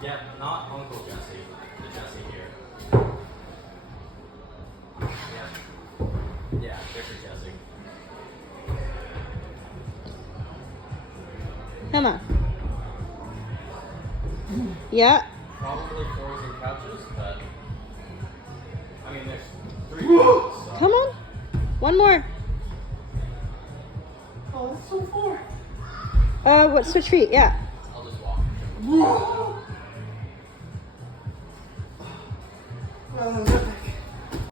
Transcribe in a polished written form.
Yeah, not Uncle Jesse. The Jesse here. Yeah. Yeah, different Jesse. Come on. Yeah. Probably floors and couches, but I mean, there's 3 floors, so. Come on. One more. Oh, that's so far. Switch feet? Yeah. I'll just walk. Whoa.